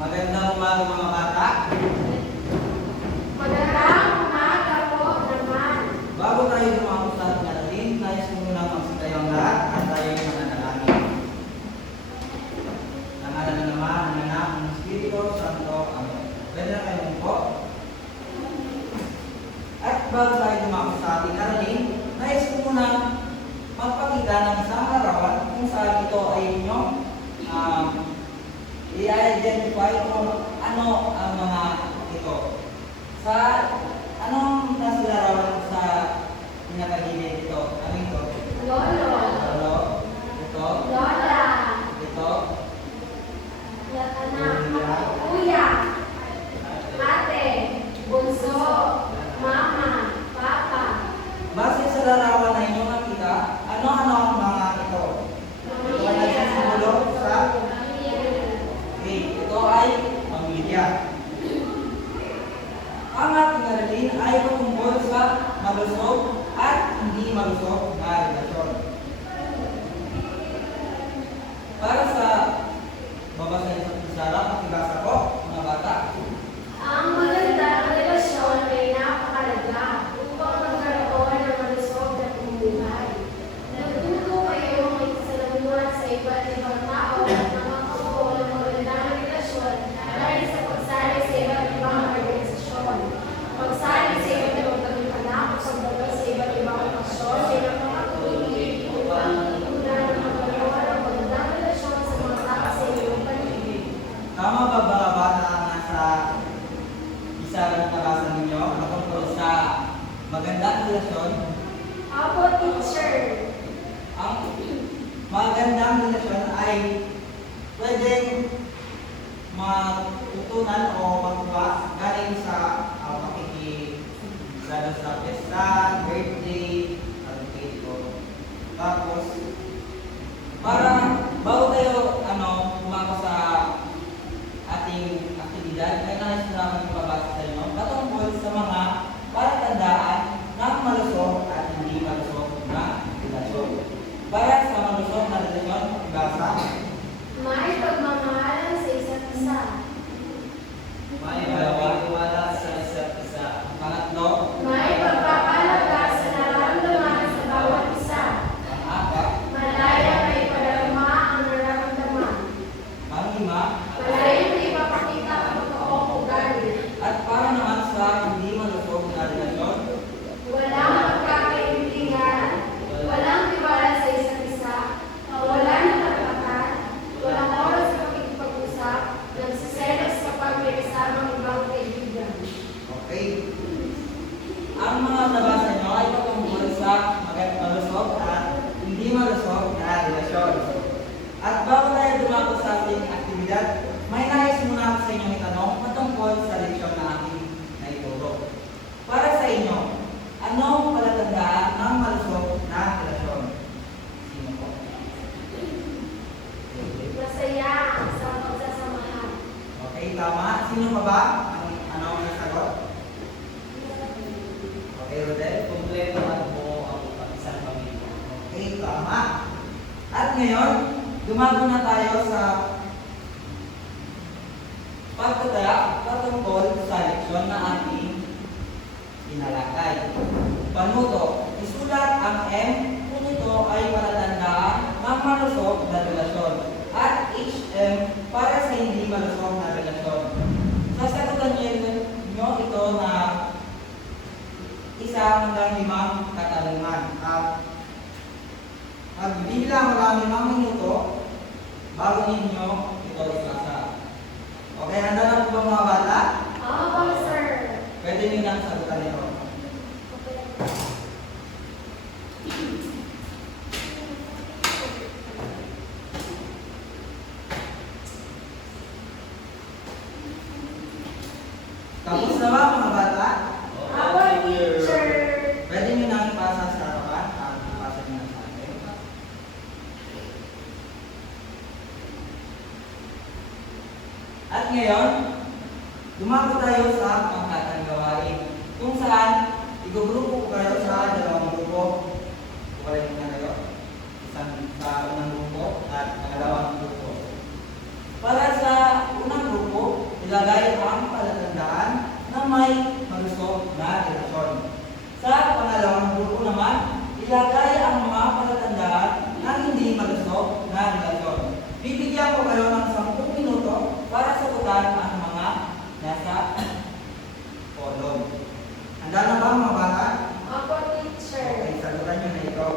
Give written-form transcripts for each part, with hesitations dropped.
Magandang umaga mga bata. Magandang umaga po naman. Bago tayo dumako sa ating aralin, nais ko muna magsitayo ang lahat at tayo ay mananalangin. Nangalan na naman ang anak ng Espiritu Santo. Amen. Pwede na kayo po. At bago tayo dumako sa ating aralin, nais ko muna magpakita ng isang larawan kung saan ito ay inyong i-identify kung ano ang mga ito. Sa anong nasa larawan sa pinakagilid ito? Ano ito? Lolo. Lolo. Ito. Lola. Ito. Anak. Kuya. Ate. Bunso. Mama. Papa. Base sa larawan na inyong nakita, ano-ano ang mga ito? Ito ay nagsisimula sa ito ay pamilya. Ang ating aralin ay patungkol sa malusog at hindi malusog na relasyon. Para sa babasahin sa pizarra, makibasa ko, mga bata. Ang magandang relasyon ay napakalaga upang magkaroon ng malusog na pamumuhay. Nagtuto kayo makisalamuhan sa iba't ibang tao at makakuha ng magandang relasyon dahil sa pagsali sa iba't ibang organisasyon. Pagsali sa iba't ibang tagapanak o pagdating sa iba't ibang okasyon ay nakakatulong upang matutunan ng magkaroon ng magandang relasyon sa mga tao sa iyong paligid. Tama ba mga bata ang nasa isang nabasa ninyo patungkol sa magandang relasyon? Apo, teacher. Ang magandang relasyon ay pwedeng matutunan o magkuha galing sa pakikisalo sa pesta, birthday, o tapos para bago tayo kumako sa ating aktibidad, ay nais ko naman ipabasa sa inyo patungkol sa mga palatandaan ng malusog at hindi malusog na relasyon. Para sa malusog na relasyon, ibasa. May pagmamahalan sa isa't isa. May pagwawala sa isa't isa. Pangatlo, May pagpapalaga sa nararamdaman sa bawat isa. pang-apat, Malayang may padarama ang nararamdaman. panglima, Malayang may ipapakita ang totoong ugali. at para naman sa hindi malusog na relasyon, Walang magkakaintindihan. Walang tiwala sa isa't isa. Wala ng tapatan. Walang oras sa pakikipag-usap. Nagsiselos kapag may kasamang ibang kaibigan. okay. Ang mga nabasa nyo ay patungkol sa malusog at hindi malusog na relasyon. At bago tayo dumako sa ating aktibidad, may nais muna ako sa inyong itanong patungkol sa leksyon na ating naituro. Para sa inyo, anong palatandaan ng malusog na relasyon? Sino po? Masaya ang isang pagsasamahan. Okay, tama. Sino pa ba? Ano ang nasagot? Okay, Rodel. Kompleto at buo ang isang pamilya. Okay, tama. At ngayon, dumago na tayo sa pagtataya patungkol sa leksyon na ating inalakay. Panuto, isulat ang M kung ito ay palatandaan ng malusog na relasyon at HM para sa hindi malusog na relasyon. Sasagutan niyo ito na 1 hanggang 5 katanungan at magbibilang ng 5 minuto bago ninyo ito isasa. Okay, handa na po ba mga bata? Oo, sir. Pwede nyo nang sagutan ito. Tapos na ba mga bata? Apo, teacher. Pwede nyo nang ipasa sa harapan at ipasa nyo na sa akin. At ngayon, dumako tayo sa pangkatang gawain kung saan igugrupo ko kayo sa dalawang grupo. Kukulit na kayo. Isang sa unang grupo at pangalawang grupo. Para sa unang grupo, malusog na relasyon. Bibigyan ko kayo ng 10 minuto para sagutan ang mga nasa kolon. Handa na ba mga bata? Opo, teacher. Okay, sagutan nyo na ito.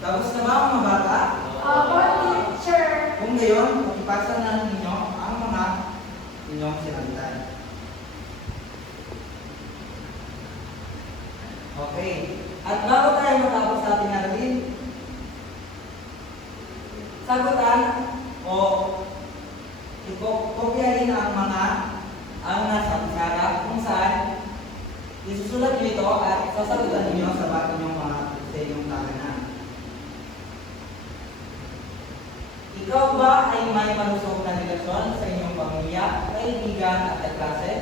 Tapos na ba mga bata? Opo, teacher. Kung ngayon, pakipasa na ninyo ang mga inyong sinabitan. Okay. At bago tayo matapos sa ating aralin, sagutan o ikopyahin ang nasa pizarra kung saan isusulat nyo ito at sasagutan ninyo sa bago nyong mga sa inyong tahanan. Ikaw ba ay may malusog na relasyon sa inyong pamilya, kaibigan at kaklase?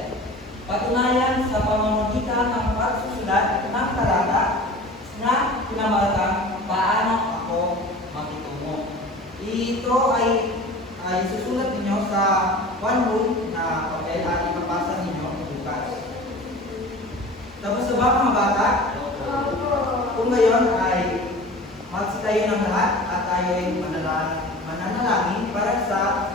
Patunayan sa pamamagitan ng pagsusulat ng talata na pinamagatang paano ako makitungo. Ito ay susulat ninyo sa one room na papel at ipapasa ninyo bukas. Tapos na ba mga bata? Opo. Kung ngayon ay magsitayo ng lahat at tayo ay mananalangin para sa